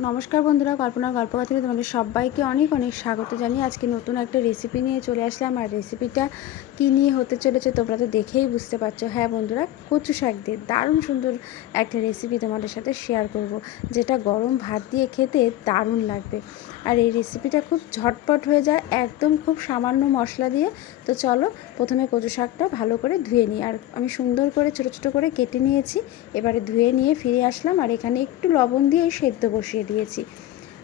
নমস্কার বন্ধুরা কল্পনার গল্পকা থেকে তোমাদের সবাইকে অনেক অনেক স্বাগত জানিয়ে আজকে নতুন একটা রেসিপি নিয়ে চলে আসলাম। আর রেসিপিটা কী নিয়ে হতে চলেছে তোমরা তো দেখেই বুঝতে পারছ। হ্যাঁ বন্ধুরা, কচু শাক দিয়ে দারুণ সুন্দর একটা রেসিপি তোমাদের সাথে শেয়ার করব, যেটা গরম ভাত দিয়ে খেতে দারুণ লাগবে। আর এই রেসিপিটা খুব ঝটপট হয়ে যায়, একদম খুব সামান্য মশলা দিয়ে। তো চলো, প্রথমে কচু শাকটা ভালো করে ধুয়ে নিই। আর আমি সুন্দর করে, ছোটো ছোটো করে কেটে নিয়েছি, এবারে ধুয়ে নিয়ে ফিরে আসলাম। আর এখানে একটু লবণ দিয়ে সেদ্ধ বসিয়ে দিয়েছি।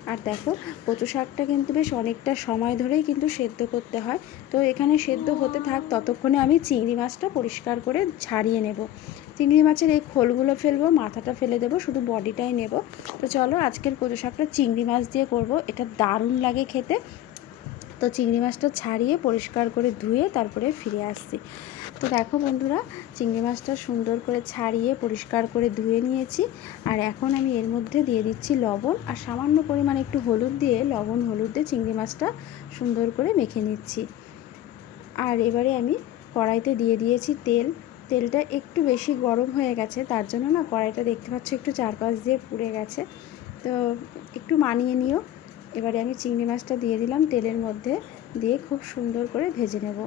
আর দেখো, কচু শাকটা কিন্তু বেশ অনেকটা সময় ধরেই কিন্তু সেদ্ধ করতে হয়। তো এখানে সেদ্ধ হতে থাক, ততক্ষণে আমি চিংড়ি মাছটা পরিষ্কার করে ছাড়িয়ে নেব। চিংড়ি মাছের এই খোলগুলো ফেলব, মাথাটা ফেলে দেবো, শুধু বডিটাই নেব। তো চলো, আজকের কচু শাকটা চিংড়ি মাছ দিয়ে করব। এটা দারুণ লাগে খেতে। তো চিংড়ি মাছটা ছাড়িয়ে পরিষ্কার করে ধুয়ে তারপরে ফিরে আসছি। তো দেখো বন্ধুরা, চিংড়ি মাছটা সুন্দর করে ছাড়িয়ে, পরিষ্কার করে ধুয়ে নিয়েছি। আর এখন আমি এর মধ্যে দিয়ে দিচ্ছি লবণ, আর সামান্য পরিমাণে একটু হলুদ দিয়ে, লবণ, হলুদ দিয়ে চিংড়ি মাছটা সুন্দর করে মেখে নিচ্ছি। আর এবারে আমি কড়াইতে দিয়ে দিয়েছি তেল। তেলটা একটু বেশি গরম হয়ে গেছে, তার জন্য না কড়াইটা দেখতে পাচ্ছ একটু চারপাশ দিয়ে পুড়ে গেছে। তো একটু মানিয়ে নিও। এবারে আমি চিংড়ি মাছটা দিয়ে দিলাম তেলের মধ্যে, দিয়ে খুব সুন্দর করে ভেজে নেব।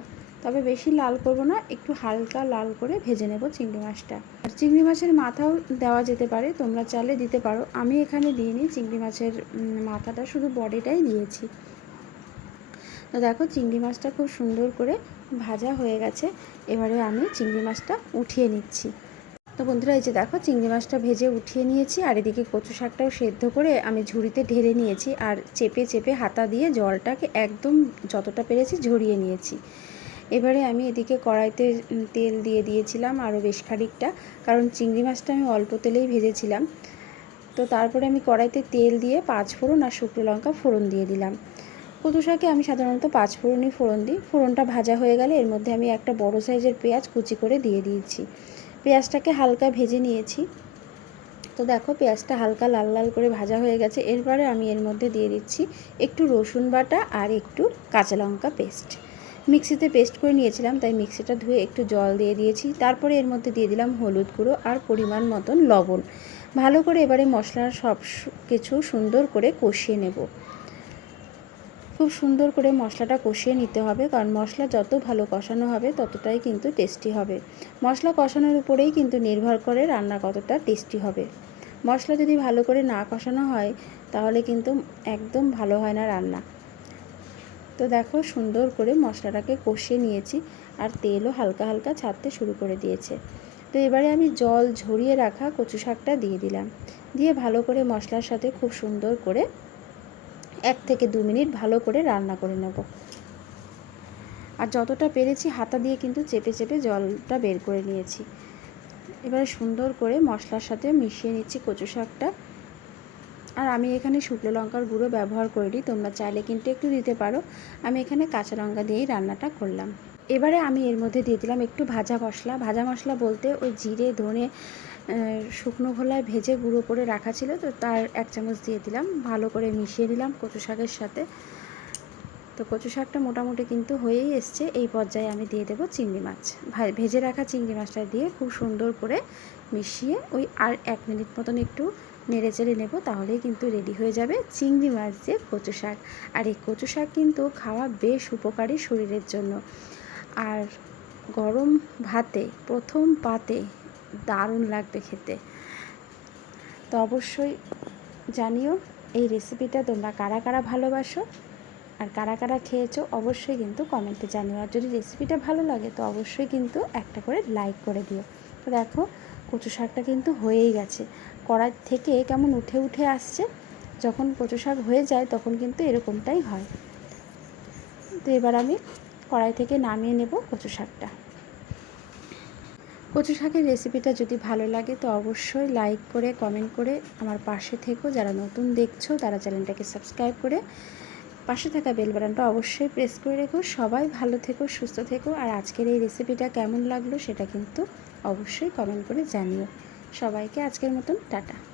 তবে বেশি লাল করব না, একটু হালকা লাল করে ভেজে নেব চিংড়ি মাছটা। আর চিংড়ি মাছের মাথাও দেওয়া যেতে পারে, তোমরা চালে দিতে পারো। আমি এখানে দিইনি চিংড়ি মাছের মাথাটা শুধু বডিটাই দিয়েছি। তো দেখো চিংড়ি মাছটা খুব সুন্দর করে ভাজা হয়ে গেছে, এবারে আমি চিংড়ি মাছটা উঠিয়ে নিচ্ছি। তো বন্ধুরা, এই যে দেখো চিংড়ি মাছটা ভেজে উঠিয়ে নিয়েছি, আর এদিকে কচু শাকটাও সেদ্ধ করে আমি ঝুড়িতে ঢেলে নিয়েছি, আর চেপে চেপে হাতা দিয়ে জলটাকে একদম যতটা পেরেছি ঝরিয়ে নিয়েছি। এবারে আমি এদিকে কড়াইতে তেল দিয়ে দিয়েছিলাম আরও বেশ খানিকটা, কারণ চিংড়ি মাছটা আমি অল্প তেলেই ভেজেছিলাম। তো তারপরে আমি কড়াইতে তেল দিয়ে পাঁচ ফোড়ন আর শুকনো লঙ্কা ফোড়ন দিয়ে দিলাম। কচু শাকে আমি সাধারণত পাঁচ ফোড়নই ফোড়ন দিই। ফোড়নটা ভাজা হয়ে গেলে এর মধ্যে আমি একটা বড় সাইজের পেঁয়াজ কুচি করে দিয়ে দিয়েছি। পেঁয়াজটাকে হালকা ভেজে নিয়েছি। তো দেখো পেঁয়াজটা হালকা লাল লাল করে ভাজা হয়ে গেছে। এরপরে আমি এর মধ্যে দিয়ে দিচ্ছি একটু রসুন বাটা আর একটু কাঁচা লঙ্কা পেস্ট। মিক্সিতে পেস্ট করে নিয়েছিলাম, তাই মিক্সিটা ধুয়ে একটু জল দিয়ে দিয়েছি। তারপরে এর মধ্যে দিয়ে দিলাম হলুদ গুঁড়ো আর পরিমাণ মতন লবণ। ভালো করে এবারে মশলার সব কিছু সুন্দর করে কষিয়ে নেব। খুব সুন্দর করে মশলাটা কষিয়ে নিতে হবে, কারণ মশলা যত ভালো কষানো হবে ততটাই কিন্তু টেস্টি হবে। মশলা কষানোর উপরেই কিন্তু নির্ভর করে রান্না কতটা টেস্টি হবে। মশলা যদি ভালো করে না কষানো হয়, তাহলে কিন্তু একদম ভালো হয় না রান্না। তো দেখো সুন্দর করে মশলাটাকে কষিয়ে নিয়েছি আর তেলও হালকা হালকা ছাড়তে শুরু করে দিয়েছে। তো এবারে আমি জল ঝরিয়ে রাখা কচু শাকটা দিয়ে দিলাম। দিয়ে ভালো করে মশলার সাথে খুব সুন্দর করে এক থেকে দু মিনিট ভালো করে রান্না করে নেব। আর যতটা পেরেছি হাতা দিয়ে কিন্তু চেপে চেপে জলটা বের করে নিয়েছি। এবারে সুন্দর করে মশলার সাথে মিশিয়ে নিচ্ছি কচু শাকটা। আর আমি এখানে শুকনো লঙ্কার গুঁড়ো ব্যবহার করিনি, তোমরা চাইলে কিন্তু একটু দিতে পারো। আমি এখানে কাঁচা লঙ্কা দিয়েই রান্নাটা করলাম। এবারে আমি এর মধ্যে দিয়ে দিলাম একটু ভাজা মশলা। ভাজা মশলা বলতে ওই জিরে, ধনে শুকনো ঘোলায় ভেজে গুঁড়ো করে রাখা ছিল, তো তার এক চামচ দিয়ে দিলাম। ভালো করে মিশিয়ে দিলাম কচু শাকের সাথে। তো কচু শাকটা মোটামুটি কিন্তু হয়েই এসছে। এই পর্যায়ে আমি দিয়ে দেবো চিংড়ি মাছ। ভেজে রাখা চিংড়ি মাছটা দিয়ে খুব সুন্দর করে মিশিয়ে ওই আর এক মিনিট মতন একটু নেড়ে চেড়ে নেব, তাহলেই কিন্তু রেডি হয়ে যাবে চিংড়ি মাছ দিয়ে কচু শাক। আর এই কচু শাক কিন্তু খাওয়া বেশ উপকারী শরীরের জন্য। আর গরম ভাতে, প্রথম পাতে দারুণ লাগবে খেতে। তো অবশ্যই জানিও এই রেসিপিটা তোমরা কারা কারা ভালোবাসো আর কারা কারা খেয়েছো অবশ্যই কিন্তু কমেন্টে জানিও। আর যদি রেসিপিটা ভালো লাগে তো অবশ্যই কিন্তু একটা করে লাইক করে দিও। দেখো, কচু শাকটা কিন্তু হয়েই গেছে। কড়াই থেকে কেমন উঠে উঠে আসছে, যখন কচু শাক হয়ে যায় তখন কিন্তু এরকমটাই হয়। তো এবার আমি কড়াই থেকে নামিয়ে নেব কচু শাকটা। কচু শাকের রেসিপিটা যদি ভালো লাগে তো অবশ্যই লাইক করে, কমেন্ট করে আমার পাশে থেকো। যারা নতুন দেখছ তারা চ্যানেলটাকে সাবস্ক্রাইব করে পাশে থাকা বেল বাটনটা অবশ্যই প্রেস করে রেখো। সবাই ভালো থেকো, সুস্থ থেকো। আর আজকের এই রেসিপিটা কেমন লাগল সেটা কিন্তু অবশ্যই কমেন্ট করে জানিও। সবাইকে আজকের মতন টাটা।